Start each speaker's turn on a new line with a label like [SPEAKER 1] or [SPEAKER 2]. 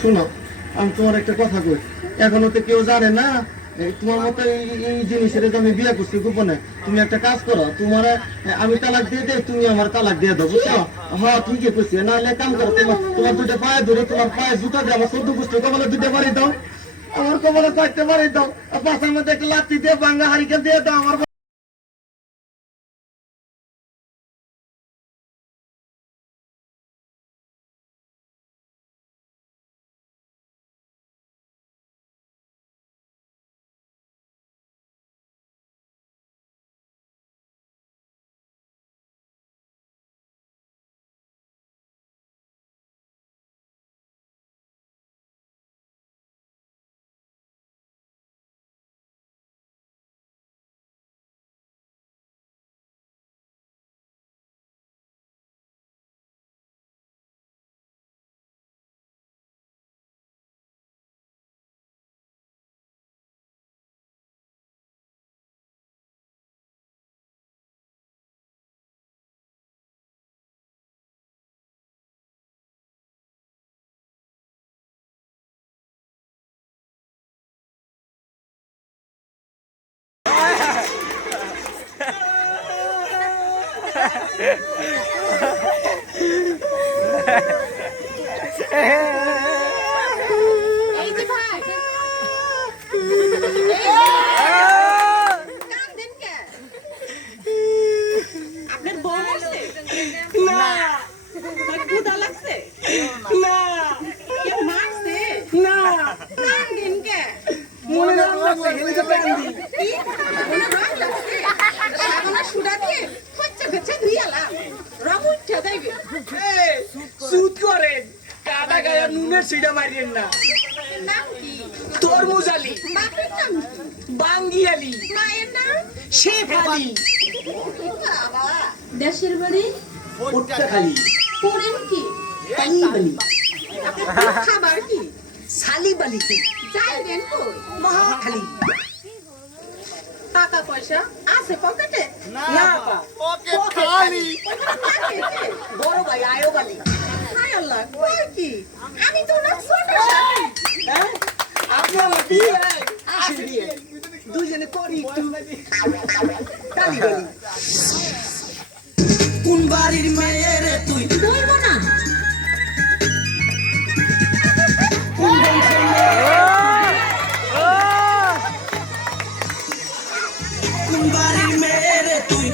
[SPEAKER 1] শোনো, আমি তোমার একটা কথা কই। এখনও তো কেউ জানে না তোমার মতো এই জিনিসের আমি বিয়ে করছি গোপনে, তুমি একটা কাজ করো, তোমার আমি তালাক দিয়ে দেই, তুমি আমার তালাক দিয়ে দাও, বুঝছ? হ্যাঁ ঠিকই কইছি, নাহলে কাম করো, তোমার তোমার দুটো পায়ে ধরে তোমার পায়ে জুতা দিয়ে আমার সদ্য পুষ্ট কবলে দুটো বাড়ি দাও। আমার কবলে কয়েকটা বাড়ি দাও পাশের মধ্যে একটা লাত্তি দিয়ে বাঙ্গা হারিকেন দিয়ে দাও, আমার
[SPEAKER 2] আপনার বউ মরছে? না লাগছে? না কেউ মারছে? না কান্দেন কেন? মনে রাখছে হেলিতে কান্দি কি? মনে রং লাগছে? সাবানা সুডা দিয়ে ফচ্চা ফচ্চা ধুইয়ালাম। রং উঠে যাইবে।
[SPEAKER 3] সুদ
[SPEAKER 4] করেন। কাদা গায়া নুনের সিডা মারিয়েন না। আপনার
[SPEAKER 2] নাম কি? তরমুজ আলী। কি?
[SPEAKER 4] বাঙ্গি
[SPEAKER 2] দেশের বাড়ি? করেন কি? আপনার খাবার কি? সালিবালি যাইবেন কই? মহাখালী। টাকা পয়সা আছে পকেটে? না পা খালি। বড় ভাই আয়ো বালি হায় আল্লাহ কই কি? আমি তো না ছোট আপনি আমার বিয়ে। আসি বিয়ে।
[SPEAKER 4] দুজনে করি একটু।
[SPEAKER 2] তালি
[SPEAKER 4] গলি।
[SPEAKER 3] কোন বাড়ির মেয়ে রে তুই?
[SPEAKER 2] বলব না।
[SPEAKER 3] কোন বংশের মেয়ে তুই?